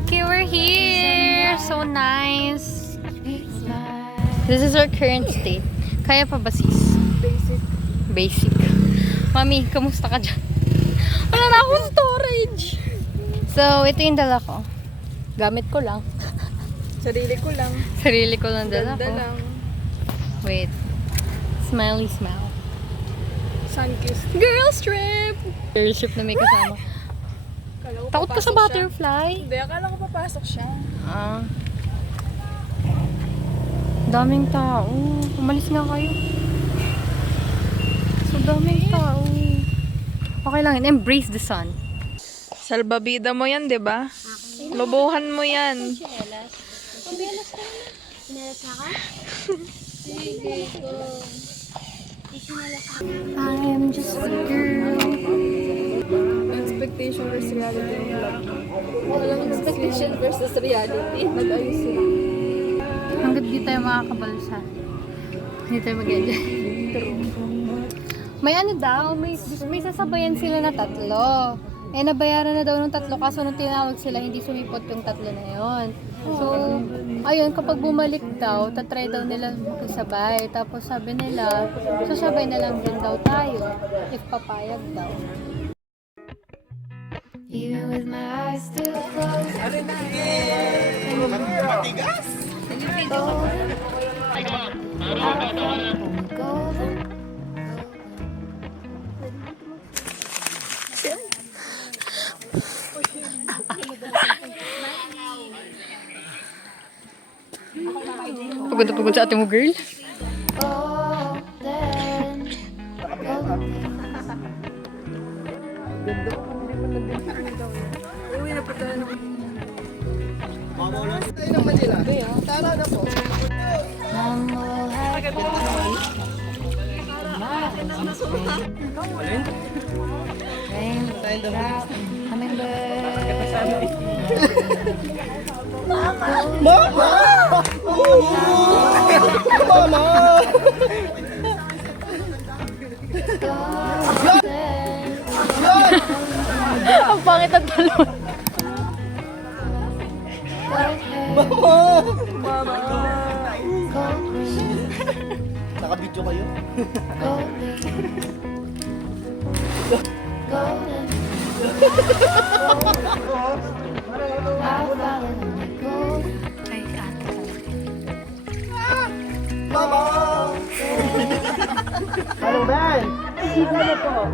Okay, we're here. So nice. This is our current state. Kaya pa ba sis? Basic. Mami, kamusta ka dyan? Wala na akong storage. So, ito yung dala ko. Gamit ko lang. Sarili ko lang. Sarili ko lang dala ko. Ganda lang. Wait. Smiley smile. Sunkissed. Girls trip! Girls trip na may kasama. Takot ka sa butterfly? Hindi, akala ko papasok siya. Ah. Daming tao. Umalis nga kayo. So daming tao. Okay lang yun. Embrace the sun. Salbabida mo yan, di ba? Lobohan mo yan. I'm just a girl. Expectation versus reality ng vlog. Walang expectation versus reality. Nag-ayos sila. Hanggat di tayo makakabalsa. Hindi tayo mag-enjoy. May ano daw, may sasabayan sila na tatlo. Eh, nabayaran na daw ng tatlo kaso nung tinawag sila, hindi sumipot yung tatlo na yon. So, ayun, kapag bumalik daw, tatry daw nila makisabay. Tapos sabi nila, sasabay na lang din daw tayo if papayag daw. Even with my eyes still closed. Matigas! Pagod na pagod sa ate mo, girl. Uwi na po tayo. Tayo ng Manila. Tara na po. Mama! Mama! Ang pangit ang talon. Mama! Mama! Naka-video kayo? Ay, ate. Mama! Ano ba yan? Ano po?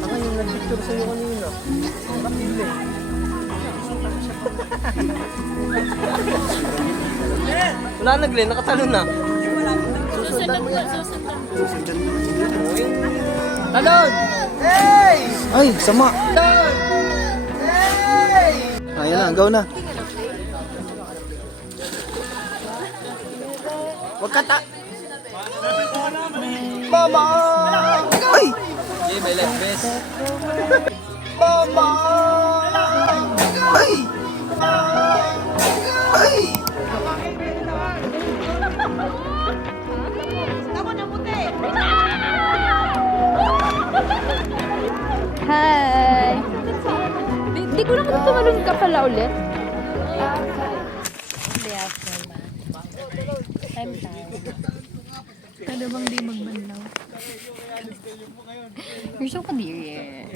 Ako yung nag-picture sa'yo kanina. Nakapili. Wala na, Glenn. Nakatalo na. Susundan mo yan. Susundan mo. Talon! Hey! Ay, sama. Talon! Hey! Ayan na, go na. Huwag ka ta... Mama! Ay! Okay, may left best. Mama! Ay! Ay! Hi! Di ko na kung tumalon ka pala ulit. Hindi after ba? Time. Kada bang di magbanlaw? You're so kadiri.